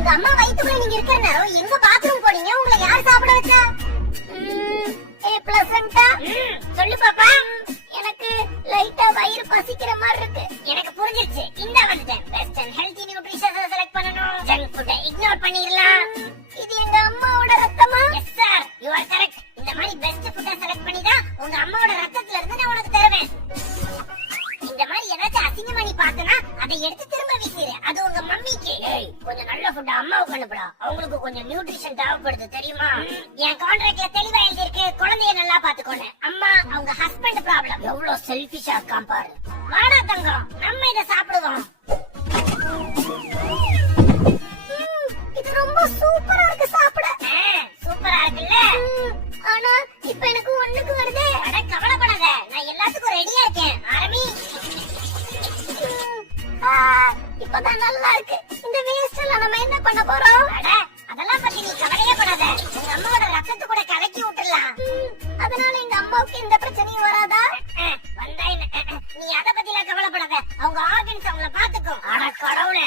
உங்க அம்மா வயித்துக்குள்ள நீங்க இருக்கிற நேரம் எங்க பாத்ரூம் போனீங்க? உங்களை யார் சாப்பிட வச்சா? ஏ பிளசண்டா, சொல்லு பாப்பா. எனக்கு லைட்டா வயிறு பசிக்கிற மாதிரி இருக்கு. எனக்கு புரிஞ்சிருச்சு. இந்த வந்துட்டேன். Best and healthy nutritions select பண்ணனும். ஜங்க் ஃபுட் இக்னோர் பண்ணிரலாம். இது எங்க அம்மாவோட ரத்தமா? Yes sir, you are correct. இந்த மாதிரி பெஸ்ட் ஃபுட்ட செலக்ட் பண்ணி தான் உங்க அம்மாவோட ரத்தத்துல இருந்து நான் உனக்கு தருவேன். இந்த மாதிரி ஏதாச்சும் அசிங்கமா நீ பார்த்தனா அதை எடுத்து திரும்ப வீசிரு. அது உங்க மம்மிக்கு. ஏய், கொஞ்சம் நல்ல ஃபுட் அம்மாவுக்கு அனுப்புடா. அவங்களுக்கு கொஞ்சம் நியூட்ரிஷன் தேவைப்படுது தெரியுமா? என் கான்ட்ராக்ட்ல தெளிவா எழுதி இருக்கு, குழந்தைய நல்லா பாத்துக்கோங்க. அம்மா அவங்க ஹஸ்பண்ட் ப்ராப்ளம். எவ்வளவு செல்ஃபிஷா இருக்கான் பாரு. வாடா தங்கம், நம்ம இத சாப்பிடுவோம். இது ரொம்ப சூப்பரா இருக்கு சாப்பிட. சூப்பரா இருக்குல்ல? ஆனா இப்ப எனக்கு ஒண்ணுக்கு வருது. அட கவலைப்படாத, நான் எல்லாத்துக்கும் ரெடியா இருக்கேன். ஆரம்பி. இப்பதான் நல்லா இருக்கு. இந்த வேஸ்ட்ல நம்ம என்ன பண்ண போறோம்? அட அதெல்லாம் பத்தி நீ கவலையே படாத. உங்க அம்மாவோட ரத்தத்தை கூட கலக்கி விட்டுறலாம். அதனால எங்க அம்மாவுக்கு எந்த பிரச்சனையும் வராதா? வந்தா நீ அத பத்திலாம் கவலைப்படாத. அவங்க ஆர்கன்ஸ் அவங்கள பாத்துக்கும். அட கடவுளே,